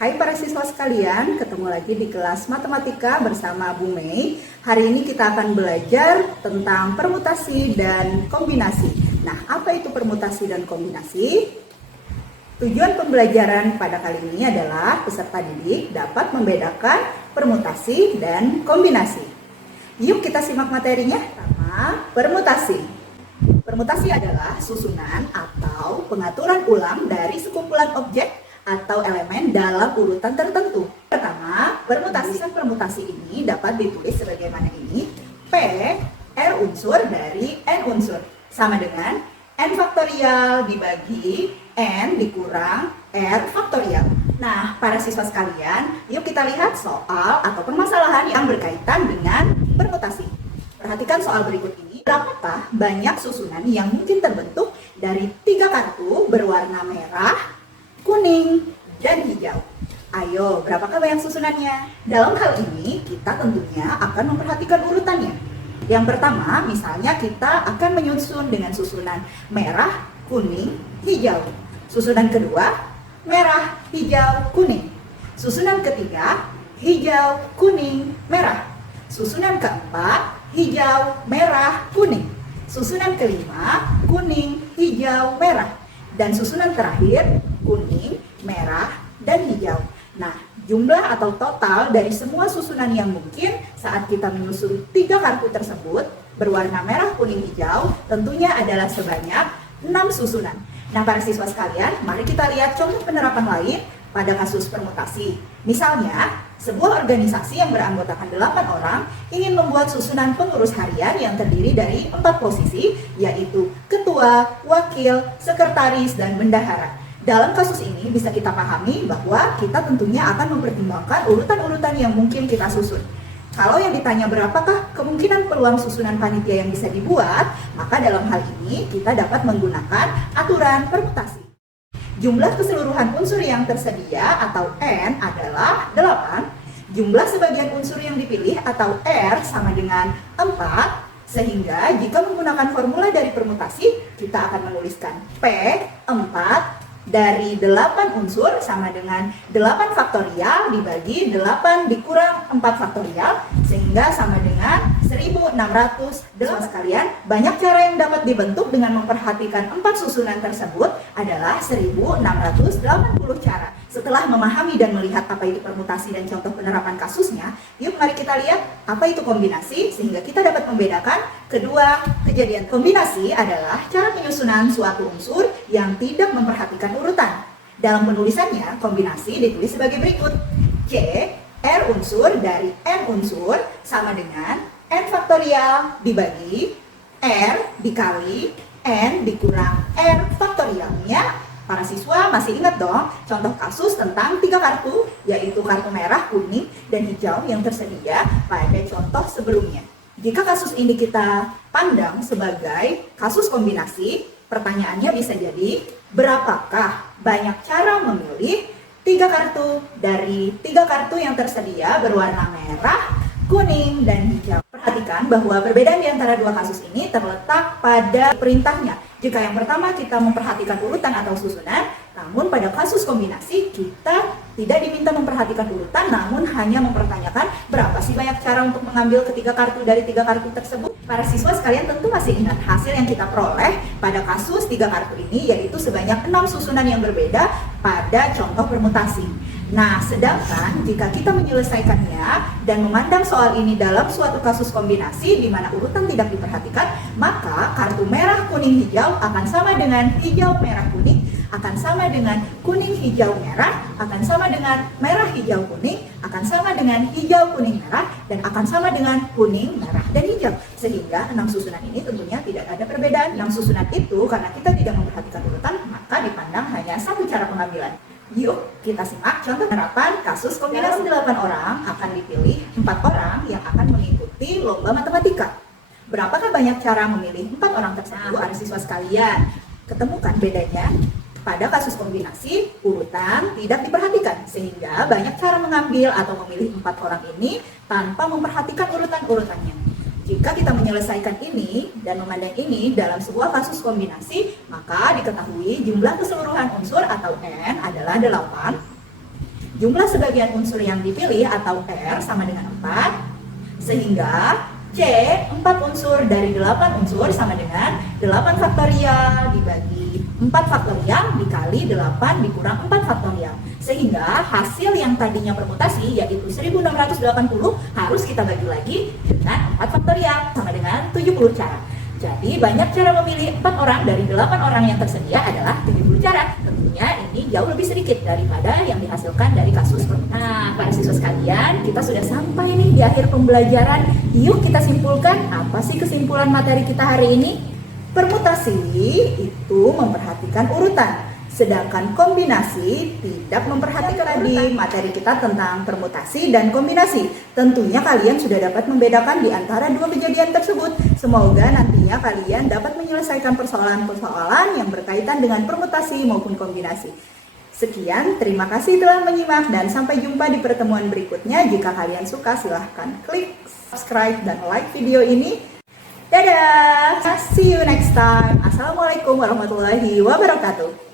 Hai para siswa sekalian, ketemu lagi di kelas matematika bersama Bu Mei. Hari ini kita akan belajar tentang permutasi dan kombinasi. Nah, apa itu permutasi dan kombinasi? Tujuan pembelajaran pada kali ini adalah peserta didik dapat membedakan permutasi dan kombinasi. Yuk kita simak materinya. Pertama, permutasi. Permutasi adalah susunan atau pengaturan ulang dari sekumpulan objek atau elemen dalam urutan tertentu. Pertama, permutasi ini dapat ditulis sebagaimana ini. P, R unsur dari N unsur. Sama dengan N faktorial dibagi N dikurang R faktorial. Nah, para siswa sekalian, yuk kita lihat soal atau permasalahan yang berkaitan dengan permutasi. Perhatikan soal berikut ini. Berapakah banyak susunan yang mungkin terbentuk dari 3 kartu berwarna merah, kuning, dan hijau? Ayo, berapakah banyak susunannya? Dalam hal ini, kita tentunya akan memperhatikan urutannya. Yang pertama, misalnya kita akan menyusun dengan susunan merah, kuning, hijau. Susunan kedua, merah, hijau, kuning. Susunan ketiga, hijau, kuning, merah. Susunan keempat, hijau, merah, kuning. Susunan kelima, kuning, hijau, merah. Dan susunan terakhir, kuning, merah, dan hijau. Nah, jumlah atau total dari semua susunan yang mungkin saat kita menyusun 3 kartu tersebut berwarna merah, kuning, hijau tentunya adalah sebanyak 6 susunan. Nah, para siswa sekalian, mari kita lihat contoh penerapan lain pada kasus permutasi. Misalnya, sebuah organisasi yang beranggotakan 8 orang ingin membuat susunan pengurus harian yang terdiri dari 4 posisi, yaitu ketua, wakil, sekretaris, dan bendahara. Dalam kasus ini bisa kita pahami bahwa kita tentunya akan mempertimbangkan urutan-urutan yang mungkin kita susun. Kalau yang ditanya berapakah kemungkinan peluang susunan panitia yang bisa dibuat, maka dalam hal ini kita dapat menggunakan aturan permutasi. Jumlah keseluruhan unsur yang tersedia atau N adalah 8. Jumlah sebagian unsur yang dipilih atau R sama dengan 4. Sehingga jika menggunakan formula dari permutasi, kita akan menuliskan P 4 dari 8 unsur sama dengan 8 faktorial dibagi 8 dikurang 4 faktorial sehingga sama dengan 1600. Sekalian, banyak cara yang dapat dibentuk dengan memperhatikan 4 susunan tersebut adalah 1680 cara. Setelah memahami dan melihat apa itu permutasi dan contoh penerapan kasusnya, yuk mari kita lihat apa itu kombinasi sehingga kita dapat membedakan kedua kejadian. Kombinasi adalah cara penyusunan suatu unsur yang tidak memperhatikan urutan. Dalam penulisannya, kombinasi ditulis sebagai berikut. C, R unsur dari N unsur sama dengan N faktorial dibagi R dikali N dikurang R faktorialnya. Para siswa masih ingat dong contoh kasus tentang 3 kartu, yaitu kartu merah, kuning, dan hijau yang tersedia pada contoh sebelumnya. Jika kasus ini kita pandang sebagai kasus kombinasi, pertanyaannya bisa jadi, berapakah banyak cara memilih 3 kartu dari 3 kartu yang tersedia berwarna merah, kuning, dan hijau? Perhatikan bahwa perbedaan di antara 2 kasus ini terletak pada perintahnya. Jika yang pertama kita memperhatikan urutan atau susunan, namun pada kasus kombinasi kita tidak diminta memperhatikan urutan, namun hanya mempertanyakan berapa sih banyak cara untuk mengambil ketiga kartu dari 3 kartu tersebut. Para siswa sekalian tentu masih ingat hasil yang kita peroleh pada kasus 3 kartu ini, yaitu sebanyak 6 susunan yang berbeda pada contoh permutasi. Nah, sedangkan jika kita menyelesaikannya dan memandang soal ini dalam suatu kasus kombinasi di mana urutan tidak diperhatikan, maka kartu merah, kuning, hijau akan sama dengan hijau, merah, kuning, akan sama dengan kuning, hijau, merah, akan sama dengan merah, hijau, kuning, akan sama dengan hijau, kuning, merah, dan akan sama dengan kuning, merah, dan hijau. Sehingga 6 susunan ini tentunya tidak ada perbedaan. 6 susunan itu karena kita tidak memperhatikan urutan, maka dipandang hanya 1 cara pengambilan. Yuk kita simak contoh penerapan kasus kombinasi. 8 orang akan dipilih 4 orang yang akan mengikuti lomba matematika. Berapakah banyak cara memilih 4 orang tersebut? Para siswa sekalian, ketemukan bedanya. Pada kasus kombinasi, urutan tidak diperhatikan sehingga banyak cara mengambil atau memilih 4 orang ini tanpa memperhatikan urutan-urutannya. Jika kita menyelesaikan ini dan memandang ini dalam sebuah kasus kombinasi, maka diketahui jumlah keseluruhan unsur atau N adalah 8. Jumlah sebagian unsur yang dipilih atau R sama dengan 4, sehingga C 4 unsur dari 8 unsur sama dengan 8 faktorial dibagi 4 faktorial dikali 8 dikurang 4 faktorial. Sehingga hasil yang tadinya permutasi yaitu 1680 harus kita bagi lagi dengan 4 faktorial sama dengan 70 cara. Jadi banyak cara memilih 4 orang dari 8 orang yang tersedia adalah 70 cara. Tentunya ini jauh lebih sedikit daripada yang dihasilkan dari kasus permutasi. Nah, para siswa sekalian, kita sudah sampai nih di akhir pembelajaran. Yuk kita simpulkan, apa sih kesimpulan materi kita hari ini? Permutasi itu memperhatikan urutan, sedangkan kombinasi tidak memperhatikan tadi materi kita tentang permutasi dan kombinasi. Tentunya kalian sudah dapat membedakan di antara dua kejadian tersebut. Semoga nantinya kalian dapat menyelesaikan persoalan-persoalan yang berkaitan dengan permutasi maupun kombinasi. Sekian, terima kasih telah menyimak dan sampai jumpa di pertemuan berikutnya. Jika kalian suka silahkan klik subscribe dan like video ini. Dadah, see you next time. Assalamualaikum warahmatullahi wabarakatuh.